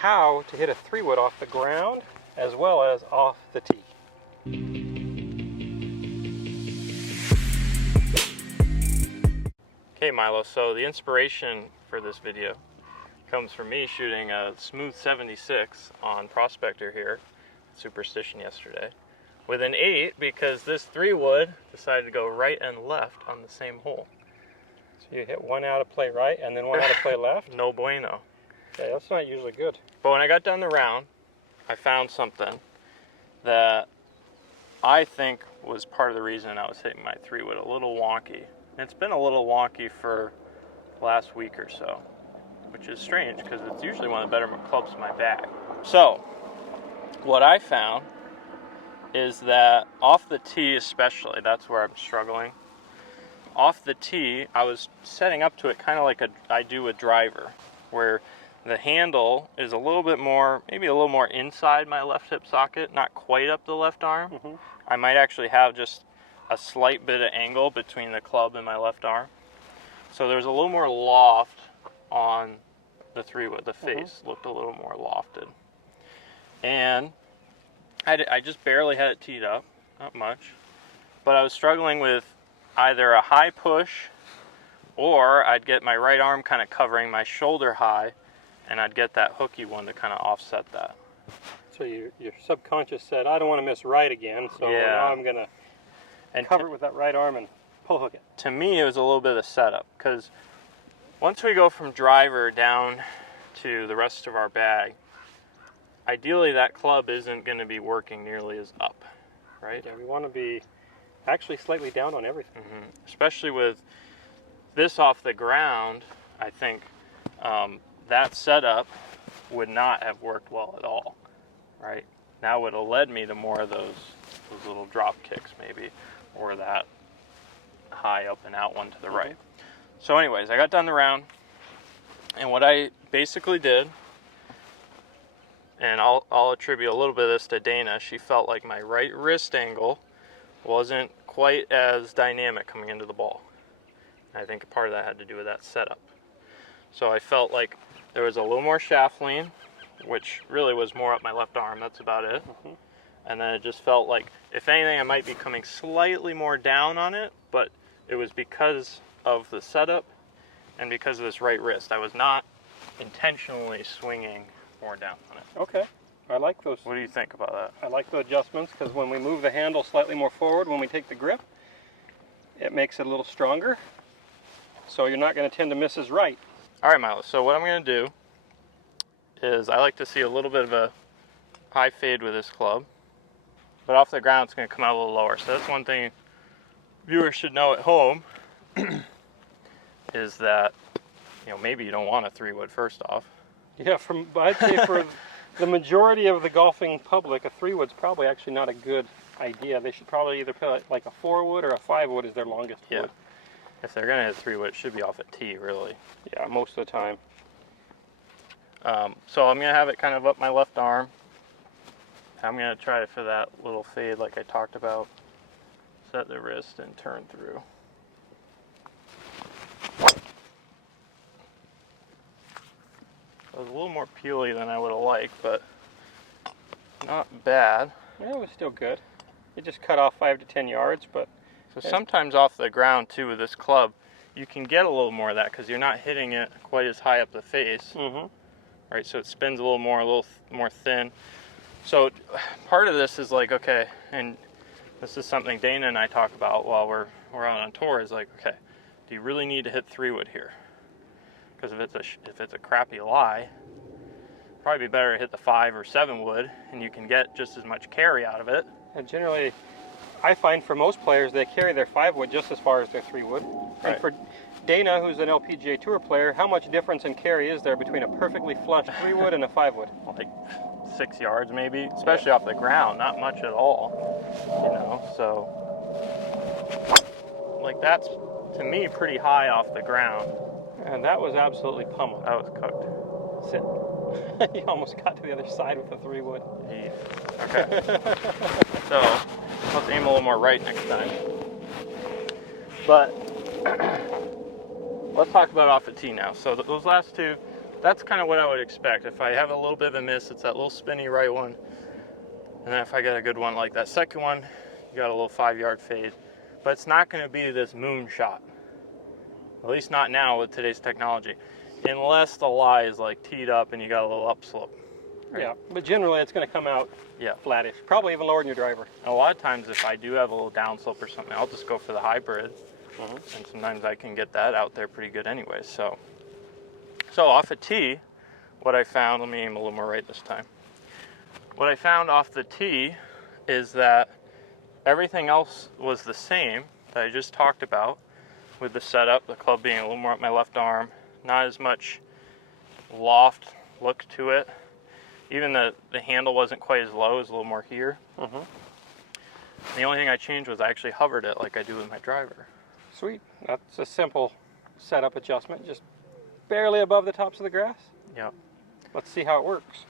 how to hit a 3-wood off the ground as well as off the tee. Okay, Milo, so the inspiration for this video comes from me shooting a smooth 76 on Prospector here, Superstition yesterday, with an 8 because this 3-wood decided to go right and left on the same hole. So you hit one out of play right and then one out of play left? No bueno. Okay, that's not usually good. But when I got down the round, I found something that I think was part of the reason I was hitting my 3-wood a little wonky. And it's been a little wonky for the last week or so, which is strange because it's usually one of the better clubs in my bag. So, what I found is that off the tee especially, that's where I'm struggling. Off the tee, I was setting up to it kind of like I do a driver, where the handle is a little bit more, maybe a little more inside my left hip socket, not quite up the left arm. Mm-hmm. I might actually have just a slight bit of angle between the club and my left arm. So there's a little more loft on the 3-wood. The face looked a little more lofted. And I just barely had it teed up, not much. But I was struggling with either a high push or I'd get my right arm kind of covering my shoulder high and I'd get that hooky one to kind of offset that. So your subconscious said, I don't want to miss right again, so now I'm going to cover it with that right arm and pull hook it. To me, it was a little bit of setup, because once we go from driver down to the rest of our bag, ideally that club isn't going to be working nearly as up, right? Yeah, we want to be actually slightly down on everything. Especially with this off the ground, I think that setup would not have worked well at all, right? That would have led me to more of those little drop kicks maybe, or that high up and out one to the right. So anyways, I got done the round, and what I basically did, and I'll attribute a little bit of this to Dana, she felt like my right wrist angle wasn't quite as dynamic coming into the ball. I think part of that had to do with that setup. So I felt like there was a little more shaft lean, which really was more up my left arm, that's about it. And then it just felt like, if anything, I might be coming slightly more down on it, but it was because of the setup and because of this right wrist. I was not intentionally swinging more down on it. Okay, I like those. What do you think about that? I like the adjustments, because when we move the handle slightly more forward when we take the grip, it makes it a little stronger, so you're not going to tend to miss as right. All right, Milo, so what I'm going to do is I like to see a little bit of a high fade with this club, but off the ground it's going to come out a little lower. So that's one thing viewers should know at home is that, you know, maybe you don't want a 3-wood first off. Yeah, I'd say for the majority of the golfing public, a 3-wood's probably actually not a good idea. They should probably either put like a 4-wood or a 5-wood as their longest wood. If they're going to hit 3-wood, it should be off a tee, really. Yeah, most of the time. So I'm going to have it kind of up my left arm. I'm going to try for that little fade like I talked about. Set the wrist and turn through. It was a little more peely than I would have liked, but not bad. Yeah, it was still good. It just cut off 5 to 10 yards, but... So sometimes off the ground, too, with this club, you can get a little more of that because you're not hitting it quite as high up the face. Right, so it spins a little more thin. So part of this is like, okay, and this is something Dana and I talk about while we're out on tour, is like, okay, do you really need to hit 3-wood here? Because if it's a crappy lie, probably be better to hit the 5 or 7-wood, and you can get just as much carry out of it. And generally, I find for most players, they carry their 5-wood just as far as their 3-wood. Right. And for Dana, who's an LPGA Tour player, how much difference in carry is there between a perfectly flush 3-wood and a 5-wood? Like 6 yards maybe, especially off the ground, not much at all, you know, so like that's, to me, pretty high off the ground. And that was absolutely pummeled. That was cooked. Sit. You almost got to the other side with the 3-wood. Jeez. Okay. So let's aim a little more right next time. But let's talk about off the tee now. So those last two, that's kind of what I would expect. If I have a little bit of a miss, it's that little spinny right one. And then if I get a good one like that second one, you got a little 5-yard fade. But it's not going to be this moon shot. At least not now with today's technology. Unless the lie is like teed up and you got a little upslope. Right? Yeah, but generally it's going to come out flattish. Probably even lower than your driver. A lot of times if I do have a little downslope or something, I'll just go for the hybrid. And sometimes I can get that out there pretty good anyway. So off a tee, what I found, let me aim a little more right this time. What I found off the tee is that everything else was the same that I just talked about with the setup, the club being a little more up my left arm, not as much loft look to it. Even the handle wasn't quite as low, it was a little more here. The only thing I changed was I actually hovered it like I do with my driver. Sweet. That's a simple setup adjustment, just barely above the tops of the grass. Yep. Let's see how it works.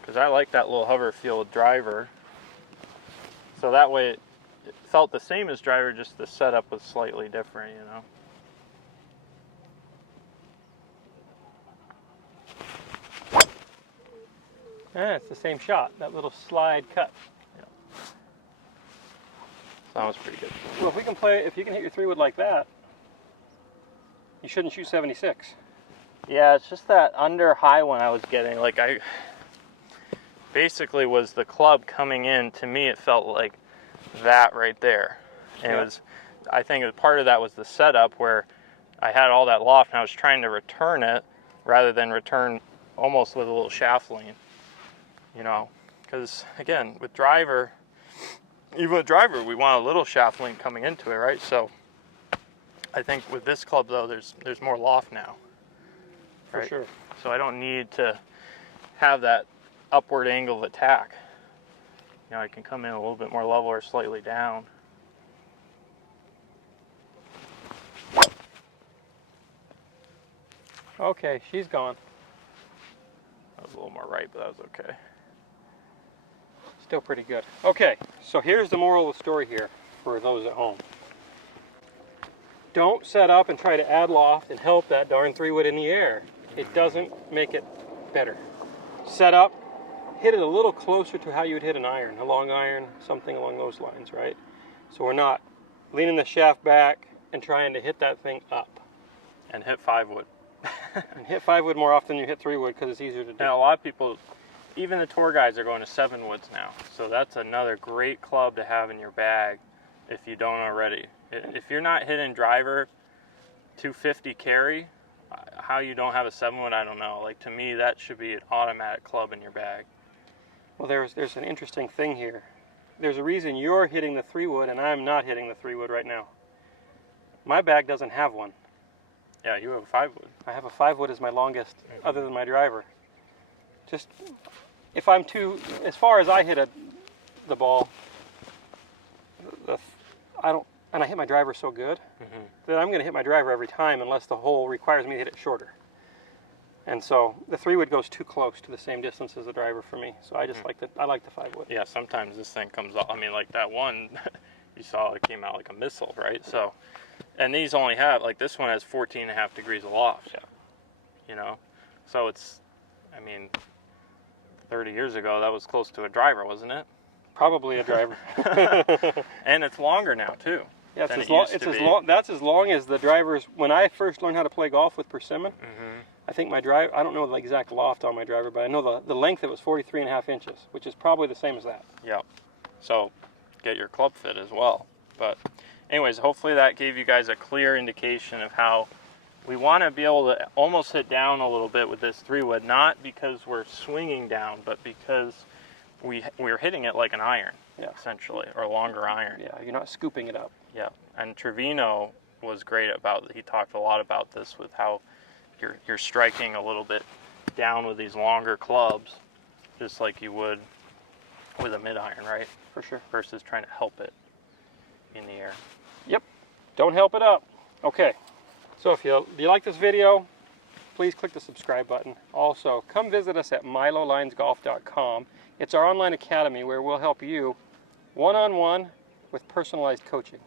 Because I like that little hover feel with driver. So that way it felt the same as driver, just the setup was slightly different, you know. Yeah, it's the same shot, that little slide cut. Yeah. So that was pretty good. Well, if you can hit your 3-wood like that, you shouldn't shoot 76. Yeah, it's just that under high one I was getting. Like I basically was the club coming in, to me it felt like that right there. And it was, I think part of that was the setup where I had all that loft and I was trying to return it rather than return almost with a little shaft lean. You know, because again, with driver, even with driver, we want a little shaft lean coming into it, right? So I think with this club though, there's more loft now. For sure. So I don't need to have that upward angle of attack. You know, I can come in a little bit more level or slightly down. Okay, she's gone. That was a little more right, but that was okay. Still pretty good. Okay, so here's the moral of the story here for those at home. Don't set up and try to add loft and help that darn 3-wood in the air. It doesn't make it better. Set up, hit it a little closer to how you would hit an iron, a long iron, something along those lines, right? So we're not leaning the shaft back and trying to hit that thing up. And hit 5-wood. And hit 5-wood more often than you hit 3-wood because it's easier to do. And a lot of people, even the tour guys, are going to 7-woods now. So that's another great club to have in your bag if you don't already. If you're not hitting driver 250 carry, how you don't have a 7-wood, I don't know. Like, to me, that should be an automatic club in your bag. Well, there's an interesting thing here. There's a reason you're hitting the 3-wood and I'm not hitting the 3-wood right now. My bag doesn't have one. Yeah, you have a 5-wood. I have a 5-wood as my longest, other than my driver. Just, if I'm too, as far as I hit the ball, and I hit my driver so good, that I'm going to hit my driver every time unless the hole requires me to hit it shorter. And so the 3-wood goes too close to the same distance as the driver for me. So I just I like the 5-wood. Yeah, sometimes this thing comes off. I mean, like that one, you saw it came out like a missile, right? So, and these only have, like this one has 14.5 degrees of loft. Yeah. You know, so it's, I mean, 30 years ago that was close to a driver, wasn't it? Probably a driver. And it's longer now too. Yeah, that's as long as the drivers. When I first learned how to play golf with persimmon, I think my drive, I don't know the exact loft on my driver, but I know the length of it was 43.5 inches, which is probably the same as that. Yep. So get your club fit as well. But anyways, hopefully that gave you guys a clear indication of how we want to be able to almost hit down a little bit with this 3-wood, not because we're swinging down, but because we're hitting it like an iron, essentially, or a longer iron. Yeah, you're not scooping it up. Yeah, and Trevino was great about, he talked a lot about this with how you're striking a little bit down with these longer clubs, just like you would with a mid-iron, right? For sure. Versus trying to help it in the air. Yep, don't help it up. Okay, so if you like this video, please click the subscribe button. Also, come visit us at milolinesgolf.com. It's our online academy where we'll help you one-on-one with personalized coaching.